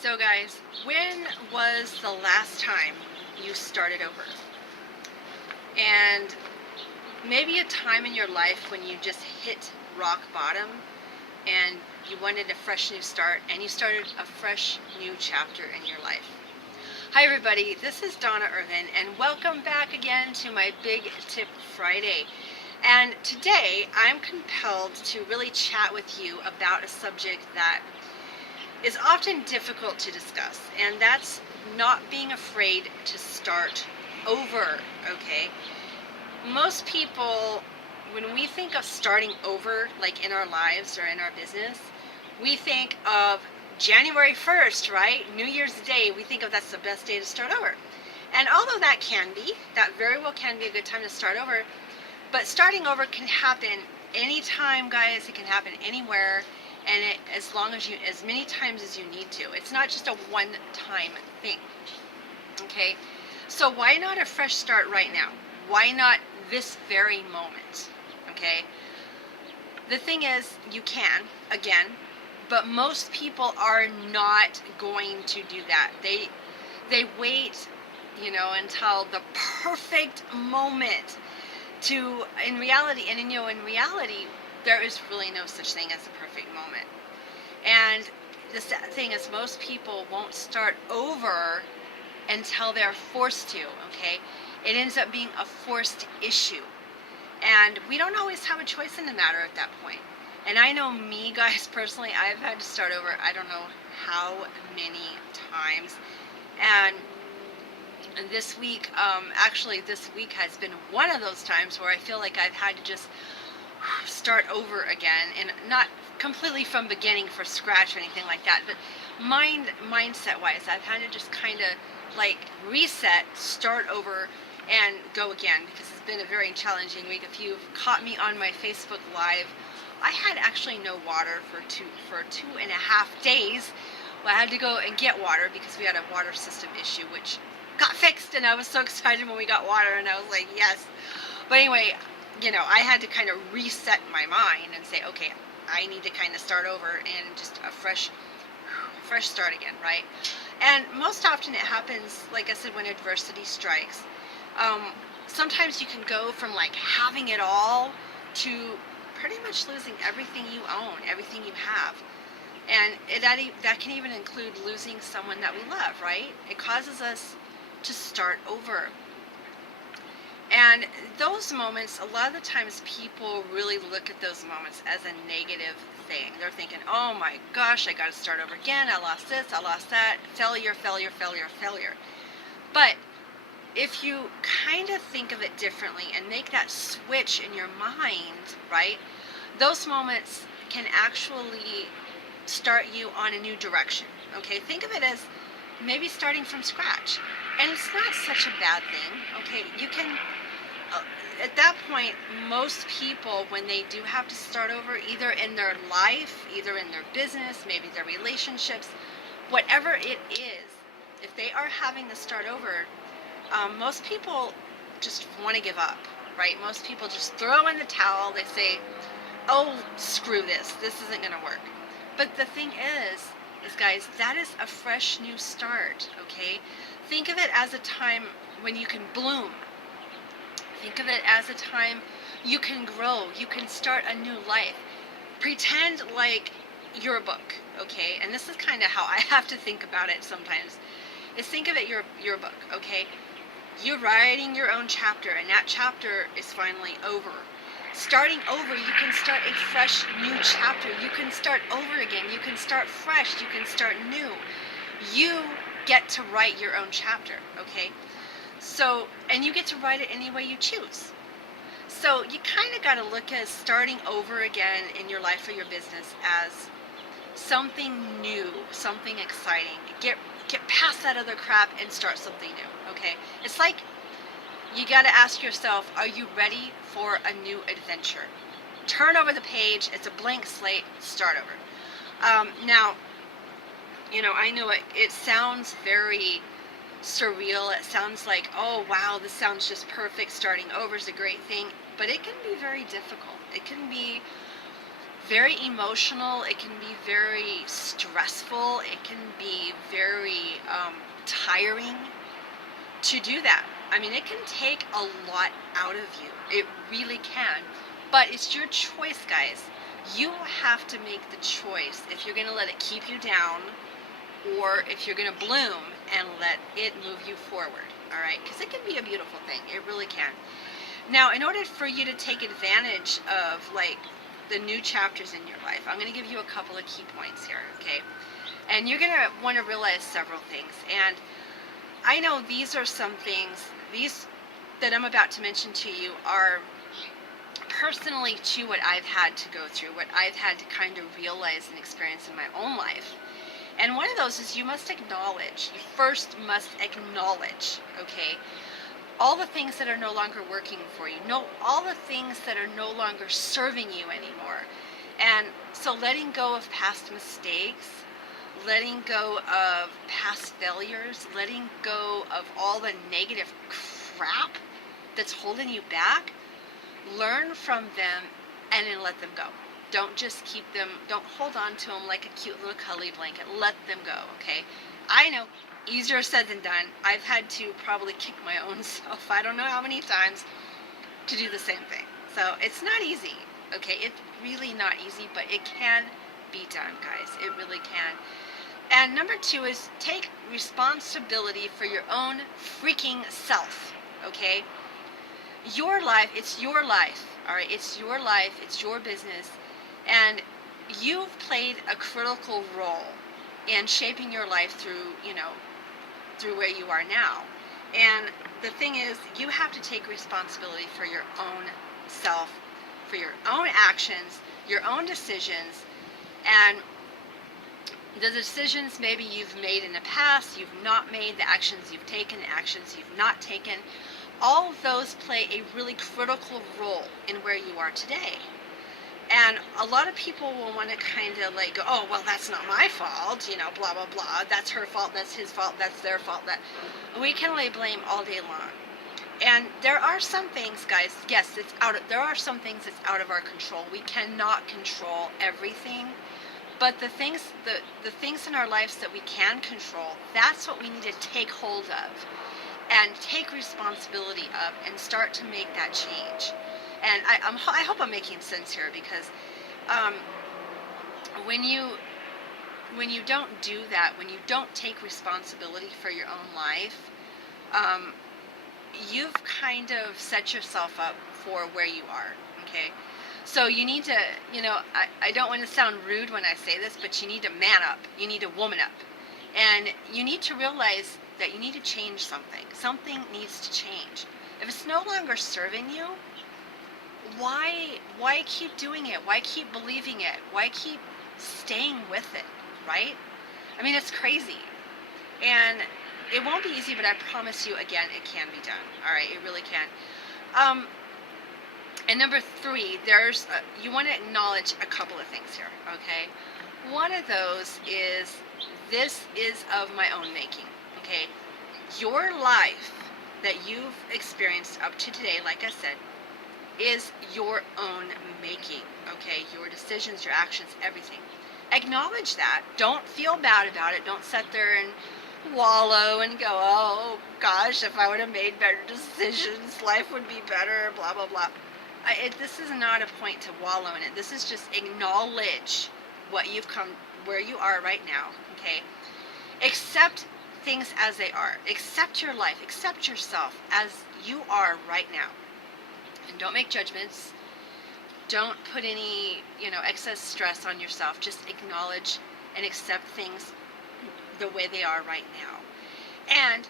So guys, when was the last time you started over? And maybe a time in your life when you just hit rock bottom and you wanted a fresh new start and you started a fresh new chapter in your life. Hi everybody, this is Donna Irvin and welcome back again to my Big Tip Friday. And today I'm compelled to really chat with you about a subject that is often difficult to discuss, and that's not being afraid to start over, okay? Most people, when we think of starting over, like in our lives or in our business, we think of January 1st, right? New Year's Day, we think of that's the best day to start over. And although that very well can be a good time to start over, but starting over can happen anytime, guys. It can happen anywhere. And as many times as you need to. It's not just a one-time thing, okay? So why not a fresh start right now? Why not this very moment, okay? The thing is, you can, again, but most people are not going to do that. They wait, until the perfect moment to, in reality, there is really no such thing as a perfect moment. And the sad thing is most people won't start over until they're forced to, okay? It ends up being a forced issue. And we don't always have a choice in the matter at that point. And I know me, guys, personally, I've had to start over I don't know how many times. And this week, this week has been one of those times where I feel like I've had to just start over again, and not completely from beginning for scratch or anything like that, but mindset wise I've had to just kind of like reset, start over and go again, because it's been a very challenging week. If you've caught me on my Facebook Live, I had actually no water for 2.5 days. Well, I had to go and get water because we had a water system issue which got fixed, and I was so excited when we got water, and I was like, yes. But anyway, I had to kind of reset my mind and say, okay, I need to kind of start over and just a fresh start again, right? And most often it happens, like I said, when adversity strikes. Sometimes you can go from like having it all to pretty much losing everything you own, everything you have. And that can even include losing someone that we love, right? It causes us to start over. And those moments, a lot of the times people really look at those moments as a negative thing. They're thinking, oh my gosh, I got to start over again. I lost this, I lost that. Failure, failure, failure, failure. But if you kind of think of it differently and make that switch in your mind, right, those moments can actually start you on a new direction. Okay, think of it as maybe starting from scratch. And it's not such a bad thing. Okay, you can, at that point, most people, when they do have to start over, either in their life, either in their business, maybe their relationships, whatever it is, if they are having to start over, most people just want to give up, right? Most people just throw in the towel. They say, oh, screw this. This isn't going to work. But the thing is guys, that is a fresh new start, okay? Think of it as a time when you can bloom. Think of it as a time you can grow, you can start a new life. Pretend like you're a book, okay? And this is kind of how I have to think about it sometimes. Is think of it, you're a book, okay? You're writing your own chapter, and that chapter is finally over. Starting over, you can start a fresh new chapter. You can start over again. You can start fresh. You can start new. You get to write your own chapter, okay? So, and you get to write it any way you choose. So you kind of got to look at starting over again in your life or your business as something new, something exciting. Get past that other crap and start something new, okay? It's like you got to ask yourself, are you ready for a new adventure? Turn over the page. It's a blank slate. Start over. Now, I know it sounds very surreal. It sounds like, oh, wow, this sounds just perfect. Starting over is a great thing. But it can be very difficult. It can be very emotional. It can be very stressful. It can be very tiring to do that. I mean, it can take a lot out of you. It really can. But it's your choice, guys. You have to make the choice if you're going to let it keep you down or if you're going to bloom and let it move you forward. All right? Because it can be a beautiful thing. It really can. Now, in order for you to take advantage of, like, the new chapters in your life, I'm going to give you a couple of key points here, okay? And you're going to want to realize several things. And I know these are some things, these that I'm about to mention to you are personally to what I've had to go through, what I've had to kind of realize and experience in my own life. And one of those is you must acknowledge, you first must acknowledge, okay, all the things that are no longer working for you, all the things that are no longer serving you anymore. And so letting go of past mistakes, letting go of past failures, letting go of all the negative crap that's holding you back, learn from them and then let them go. Don't just keep them, don't hold on to them like a cute little cuddly blanket. Let them go, okay? I know, easier said than done. I've had to probably kick my own self, I don't know how many times, to do the same thing. So it's not easy, okay? It's really not easy, but it can be done, guys. It really can. And number 2 is take responsibility for your own freaking self, okay? Your life, it's your life, all right? It's your life, it's your business, and you've played a critical role in shaping your life through, through where you are now. And the thing is, you have to take responsibility for your own self, for your own actions, your own decisions, and the decisions maybe you've made in the past, you've not made, the actions you've taken, the actions you've not taken, all of those play a really critical role in where you are today. And a lot of people will want to kind of like go, oh, well, that's not my fault, blah, blah, blah. That's her fault, that's his fault, that's their fault. That we can lay blame all day long. And there are some things, guys, yes, there are some things that's out of our control. We cannot control everything. But the things in our lives that we can control, that's what we need to take hold of and take responsibility of and start to make that change. And I hope I'm making sense here, because when you don't do that, when you don't take responsibility for your own life, you've kind of set yourself up for where you are, okay? So you need to, I don't want to sound rude when I say this, but you need to man up. You need to woman up. And you need to realize that you need to change something. Something needs to change. If it's no longer serving you, why keep doing it? Why keep believing it? Why keep staying with it, right? I mean, it's crazy. And it won't be easy, but I promise you, again, it can be done. All right, it really can. And number 3, you want to acknowledge a couple of things here, okay? One of those is, this is of my own making, okay? Your life that you've experienced up to today, like I said, is your own making, okay? Your decisions, your actions, everything. Acknowledge that. Don't feel bad about it. Don't sit there and wallow and go, oh gosh, if I would have made better decisions, life would be better, blah, blah, blah. This is not a point to wallow in it. This is just acknowledge what you've come, where you are right now, okay? Accept things as they are. Accept your life. Accept yourself as you are right now. And don't make judgments. Don't put any, excess stress on yourself. Just acknowledge and accept things the way they are right now. And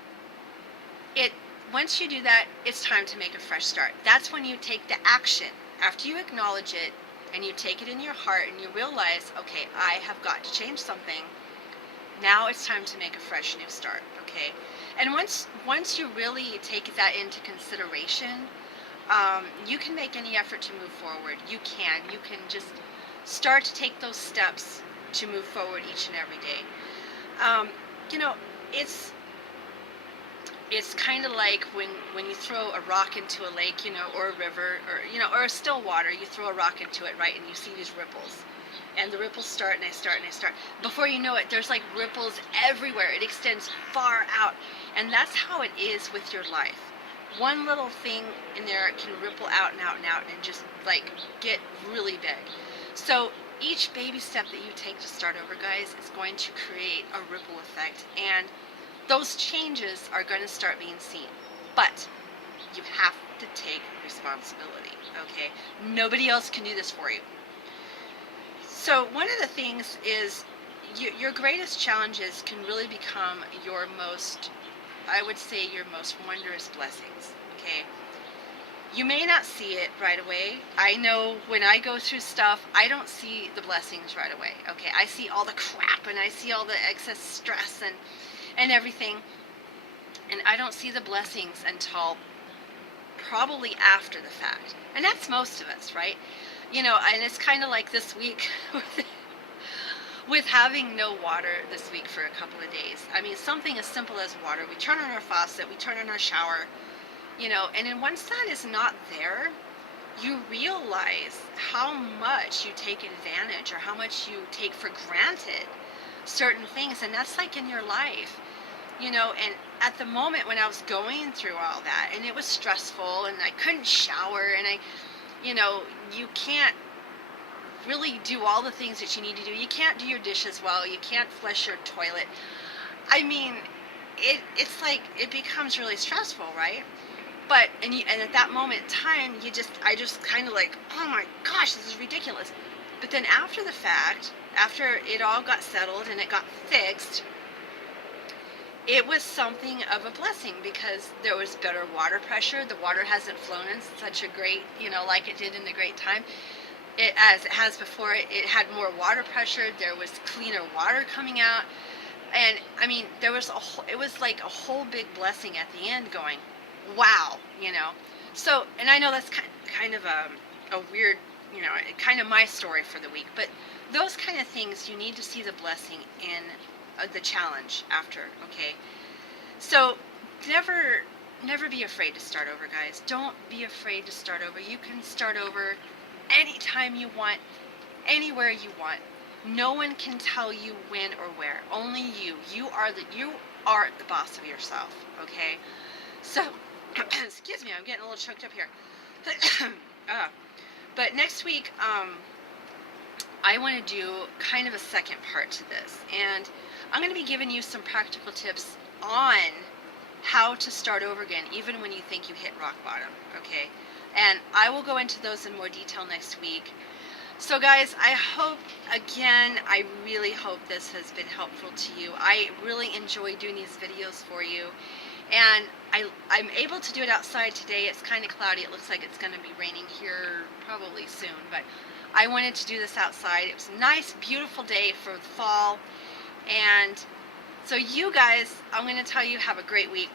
once you do that, it's time to make a fresh start. That's when you take the action. After you acknowledge it and you take it in your heart and you realize, okay, I have got to change something. Now it's time to make a fresh new start, okay? And once you really take that into consideration, you can make any effort to move forward. You can just start to take those steps to move forward each and every day. it's kind of like when you throw a rock into a lake, you know, or a river, or, you know, or a still water. You throw a rock into it, right, and you see these ripples, and the ripples start and they start and they start. Before you know it, there's like ripples everywhere. It extends far out, and that's how it is with your life. One little thing in there can ripple out and out and out and just like get really big. So each baby step that you take to start over, guys, is going to create a ripple effect, and those changes are going to start being seen. But you have to take responsibility, okay? Nobody else can do this for you. So one of the things is your greatest challenges can really become your most, I would say, your most wondrous blessings, okay? You may not see it right away. I know when I go through stuff, I don't see the blessings right away, okay? I see all the crap, and I see all the excess stress and everything, and I don't see the blessings until probably after the fact. And that's most of us, right? You know, and it's kind of like this week with having no water this week for a couple of days. I mean, something as simple as water. We turn on our faucet, we turn on our shower, you know, and then once that is not there, you realize how much you take advantage or how much you take for granted certain things. And that's like in your life, you know. And at the moment when I was going through all that, and it was stressful, and I couldn't shower, and you know, you can't really do all the things that you need to do. You can't do your dishes well. You can't flush your toilet. I mean, it's like, it becomes really stressful, right? But, and at that moment in time, I just kind of like, oh my gosh, this is ridiculous. But then after the fact, after it all got settled and it got fixed, it was something of a blessing, because there was better water pressure. The water hasn't flown in such a great, you know, like it did in the great time. As it has before, it had more water pressure. There was cleaner water coming out. And I mean, it was like a whole big blessing at the end going, wow, you know. So, and I know that's kind of a weird, you know, kind of my story for the week, but those kind of things, you need to see the blessing in the challenge after, okay? So never be afraid to start over, guys. Don't be afraid to start over. You can start over anytime you want, anywhere you want. No one can tell you when or where. Only you. You are the boss of yourself, okay? So, excuse me, I'm getting a little choked up here. But next week, I want to do kind of a second part to this, and I'm going to be giving you some practical tips on how to start over again, even when you think you hit rock bottom, okay? And I will go into those in more detail next week. So guys, I really hope this has been helpful to you. I really enjoy doing these videos for you, and I'm able to do it outside today. It's kind of cloudy. It looks like it's going to be raining here probably soon, but I wanted to do this outside. It was a nice, beautiful day for the fall. And so you guys, I'm going to tell you, have a great week.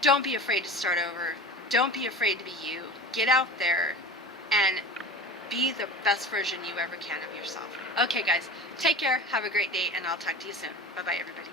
Don't be afraid to start over. Don't be afraid to be you. Get out there and be the best version you ever can of yourself. Okay guys, take care, have a great day, and I'll talk to you soon. Bye-bye everybody.